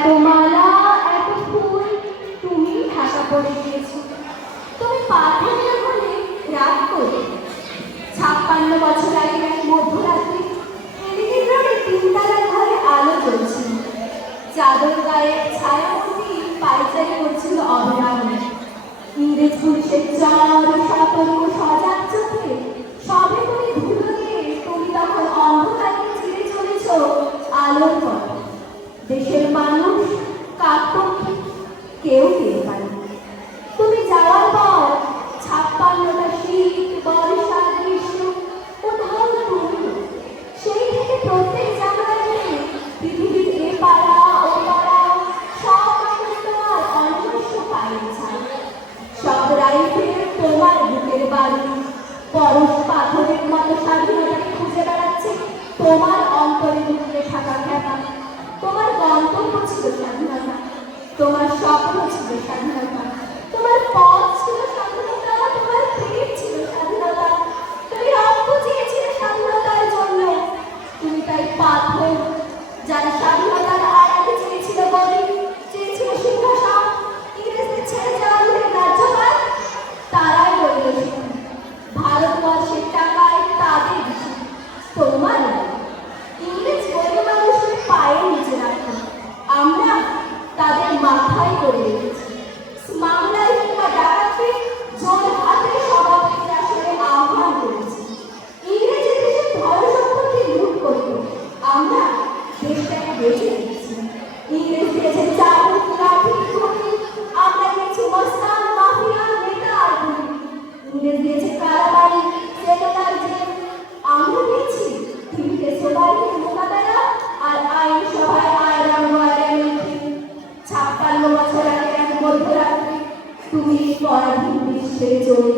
এত মালা এত ফুল তুমি ঢাকা পড়ে গিয়েছো। তুমি পাথরের হলে রাগ করে 56 বছর আগে এক মধ্যরাত্রি এদিকে গ্রামে 3 তলার ঘরে আলো জ্বলছিল। চাদর গায়ে ছায়ামূর্তি পাইচারি করছিল অবরামে। ইংরেজ পুলিশের চর সতর্ক সজাগ চোখে সবে তুমি ধুলো দিয়ে তুমি তখন অন্ধকারে ছিঁড়ে চলেছ আলোর পথ। দেশের মানুষ কাকপক্ষী কেউ টের পায়নি। তুমি যাওয়ার পর 56টা শীত বর্ষা গ্রীষ্ম কোথাও তুমি সেই থেকে প্রত্যেক জায়গায় পৃথিবীর এ পাড়া ও পাড়া সব মানুষ তোমার অনবশ্য পায়ের ছাড়। সব রাইফেল তোমার বুকের বাড়ি পরশ পাথরের মতো স্বাধীনতাকে খুঁজে বেড়াচ্ছে তোমার অন্তরে লুকিয়ে থাকা খ্যাপা। তোমার গন্তব্য ছিল স্বাধীনতা, তোমার স্বপ্ন ছিল স্বাধীনতা, তোমার পথ ছিল স্বাধীনতা, তোমার প্রেম ছিল স্বাধীনতা, তুমি রক্ত চেয়েছিলে স্বাধীনতার জন্য। তুমি তাই পাথর যারা স্বাধীনতার আড়ালে চেয়েছিল বলি, চেয়েছিল সিংহাসন, ইংরেজদের ছেড়ে যাওয়া রাজ্যপাল, তারাই বলল ভারতবর্ষের টাকায় তাদের দিচ্ছে তোমার ইংরেজ গরিব মানুষের পায়ের নিচে রাখো, আমরা তাদের মাথায় করে রেখেছি। মামলায় কিংবা ডাকাতে জোর হাতে সভাপতি আসলে আহ্বান করেছি। ইংরেজের দেশে ধন সম্পত্তি লুট করতো, আমরা দেশটাকে বেঁচে দিয়েছি। ইংরেজ দিয়েছে চাবুক লাঠি ঘড়ি, আমরা দিয়েছি মস্তান মাফিয়া নেতা আর গুলি। ইংরেজ দিয়েছে কারাবাড়ি সেনাদার জেল, আমরা দিয়েছি টিভিতে সোলাইকে মোকাবেলা আর আইনসভায় আয়রাম ওয়ারের 56 বছর আগে এক মধ্যরাত্রি তুমি পরাধীন বিশ্বে চলে